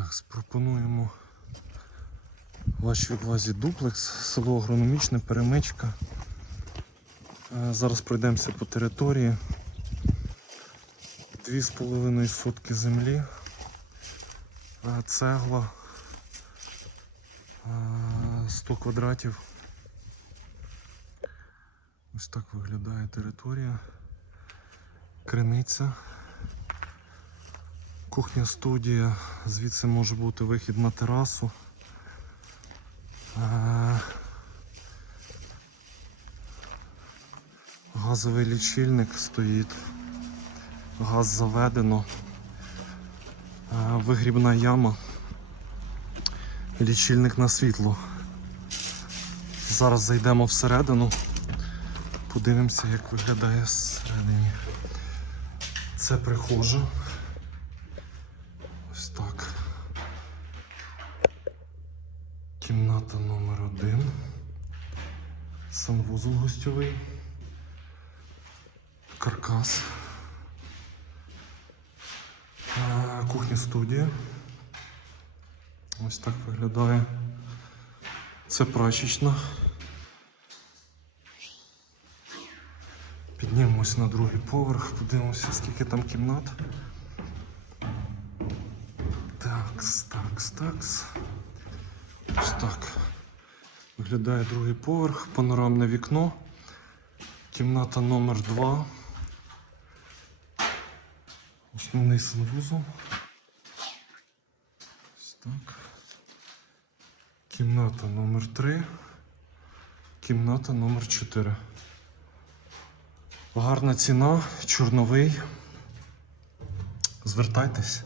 Так, пропонуємо вашій увазі дуплекс, село агрономічне, перемичка. Е, Зараз пройдемося по території. Дві з половиною сотки землі, Е, цегла, е, 100 квадратів. Ось так виглядає територія. Криниця. Кухня студія, звідси може бути вихід на терасу. Е, Газовий лічильник стоїть. Газ заведено. Е, Вигрібна яма. Лічильник на світло. Зараз зайдемо всередину. Подивимося, як виглядає всередині. Це прихожа. Ось так. Кімната номер один. Санвузол гостьовий. Каркас. Е, Кухня студія. Ось так виглядає. Це прачечна. Піднімемось на другий поверх, подивимося, скільки там кімнат. Такс, такс, такс. Ось так. Виглядає другий поверх, панорамне вікно. Кімната номер 2. Основний санвузол. Ось так. Кімната номер 3. Кімната номер 4. Гарна ціна, чорновий. Звертайтесь.